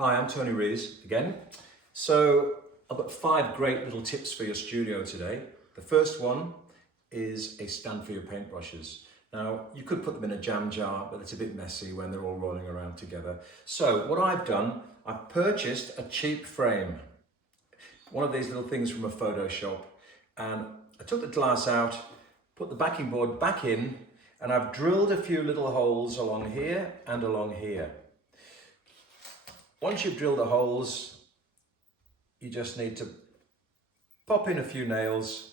Hi, I'm Tony Rees again. So I've got 5 great little tips for your studio today. The first one is a stand for your paintbrushes. Now you could put them in a jam jar, but it's a bit messy when they're all rolling around together. So what I've done, I've purchased a cheap frame, one of these little things from a photo shop, and I took the glass out, put the backing board back in, and I've drilled a few little holes along here and along here. Once you've drilled the holes, you just need to pop in a few nails,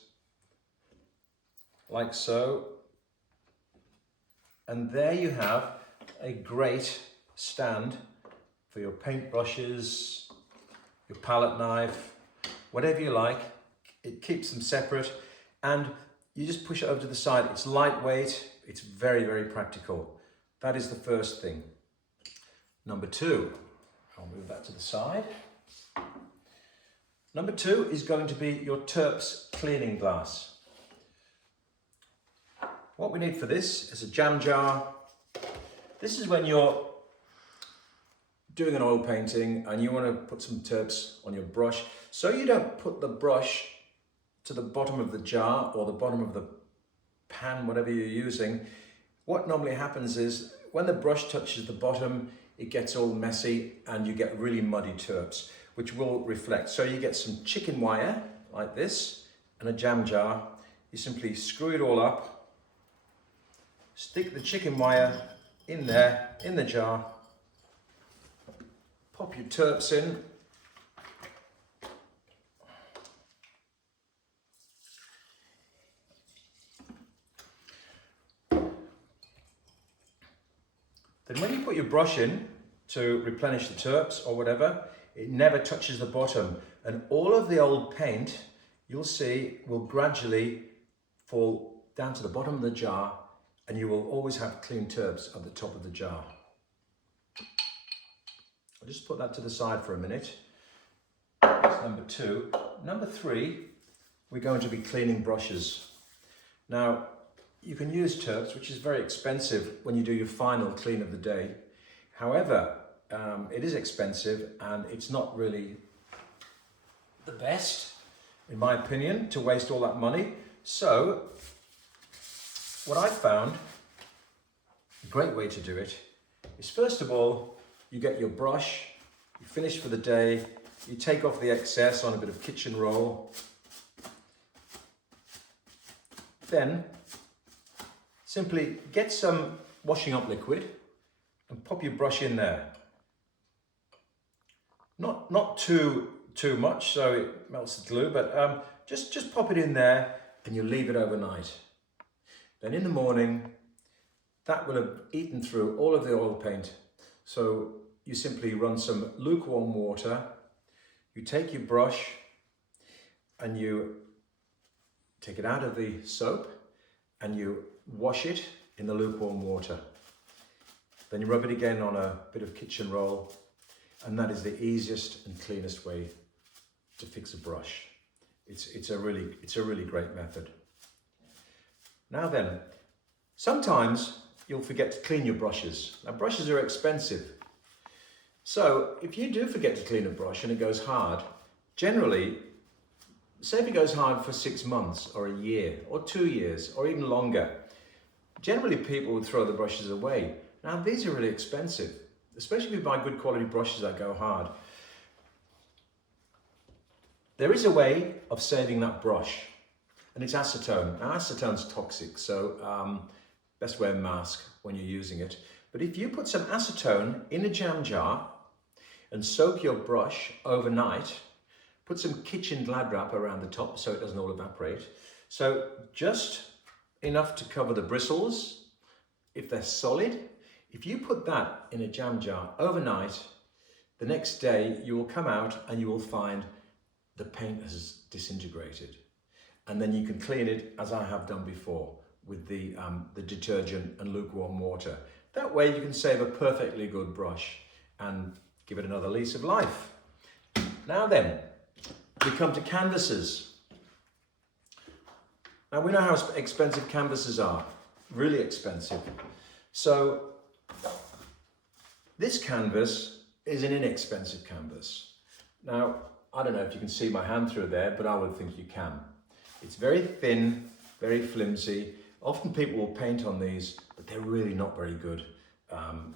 like so. And there you have a great stand for your paintbrushes, your palette knife, whatever you like. It keeps them separate, and you just push it over to the side. It's lightweight, it's very, very practical. That is the first thing. Number 2. I'll move that to the side. Number 2 is going to be your Terps cleaning glass. What we need for this is a jam jar. This is when you're doing an oil painting and you want to put some Terps on your brush, so you don't put the brush to the bottom of the jar or the bottom of the pan, whatever you're using. What normally happens is when the brush touches the bottom, it gets all messy and you get really muddy Terps, which will reflect. So you get some chicken wire like this and a jam jar. You simply screw it all up, stick the chicken wire in there, in the jar, pop your Terps in, then when you put your brush in to replenish the Terps or whatever, it never touches the bottom, and all of the old paint, you'll see, will gradually fall down to the bottom of the jar, and you will always have clean Terps at the top of the jar. I'll just put that to the side for a minute. That's number 2. Number 3, we're going to be cleaning brushes. Now, you can use Terps, which is very expensive when you do your final clean of the day. However, it is expensive and it's not really the best, in my opinion, to waste all that money. So, what I found, a great way to do it, is first of all, you get your brush, you finish for the day, you take off the excess on a bit of kitchen roll, then simply get some washing up liquid and pop your brush in there. Not too much so it melts the glue, but just pop it in there and you leave it overnight. Then in the morning, that will have eaten through all of the oil paint. So you simply run some lukewarm water, you take your brush and you take it out of the soap and you wash it in the lukewarm water. Then you rub it again on a bit of kitchen roll, and that is the easiest and cleanest way to fix a brush. It's a really great method. Now then, sometimes you'll forget to clean your brushes. Now brushes are expensive. So if you do forget to clean a brush and it goes hard, generally, say if it goes hard for 6 months or a year or 2 years or even longer, generally people would throw the brushes away. Now these are really expensive, especially if you buy good quality brushes that go hard. There is a way of saving that brush, and it's acetone. Now acetone's toxic, so best wear a mask when you're using it. But if you put some acetone in a jam jar and soak your brush overnight, put some kitchen Glad wrap around the top so it doesn't all evaporate. So just enough to cover the bristles. If they're solid, if you put that in a jam jar overnight, the next day you will come out and you will find the paint has disintegrated. And then you can clean it as I have done before with the detergent and lukewarm water. That way you can save a perfectly good brush and give it another lease of life. Now then, we come to canvases. Now we know how expensive canvases are, really expensive. So this canvas is an inexpensive canvas. Now, I don't know if you can see my hand through there, but I would think you can. It's very thin, very flimsy. Often people will paint on these, but they're really not very good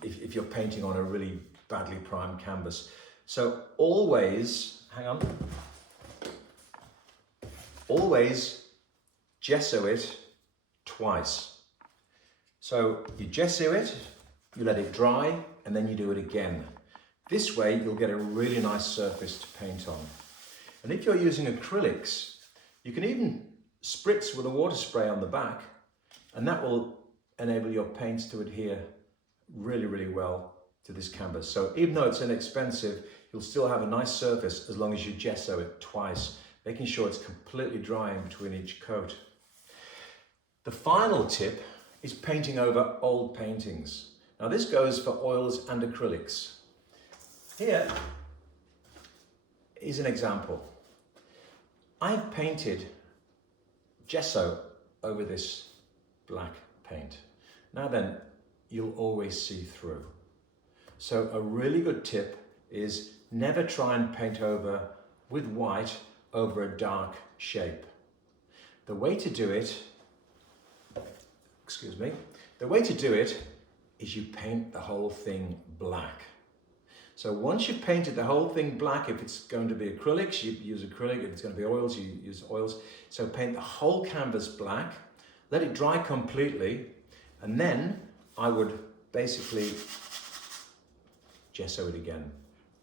if you're painting on a really badly primed canvas. So always, hang on, always gesso it twice. So you gesso it, you let it dry, and then you do it again. This way you'll get a really nice surface to paint on. And if you're using acrylics, you can even spritz with a water spray on the back, and that will enable your paints to adhere really, really well to this canvas. So even though it's inexpensive, you'll still have a nice surface as long as you gesso it twice, making sure it's completely dry in between each coat. The final tip is painting over old paintings. Now this goes for oils and acrylics. Here is an example. I've painted gesso over this black paint. Now then, you'll always see through. So a really good tip is never try and paint over with white over a dark shape. The way to do it, the way to do it is you paint the whole thing black. So once you've painted the whole thing black, if it's going to be acrylics, you use acrylic. If it's going to be oils, you use oils. So paint the whole canvas black, let it dry completely, and then I would basically gesso it again.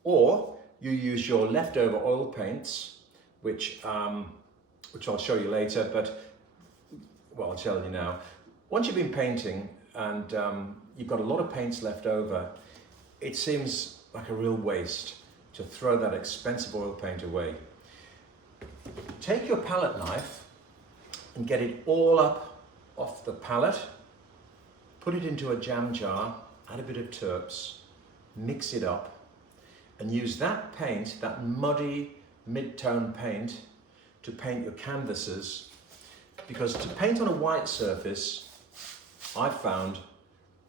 Or you use your leftover oil paints, which I'll show you later, but well, I'll tell you now. Once you've been painting and you've got a lot of paints left over, it seems like a real waste to throw that expensive oil paint away. Take your palette knife and get it all up off the palette, put it into a jam jar, add a bit of terps, mix it up, and use that paint, that muddy mid-tone paint, to paint your canvases. Because to paint on a white surface, I've found,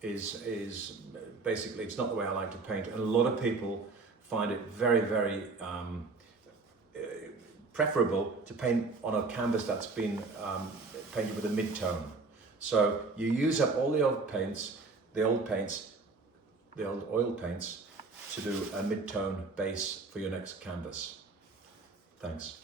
is basically, it's not the way I like to paint, and a lot of people find it very, very preferable to paint on a canvas that's been painted with a mid-tone. So you use up all the old paints, the old oil paints, to do a mid-tone base for your next canvas. Thanks.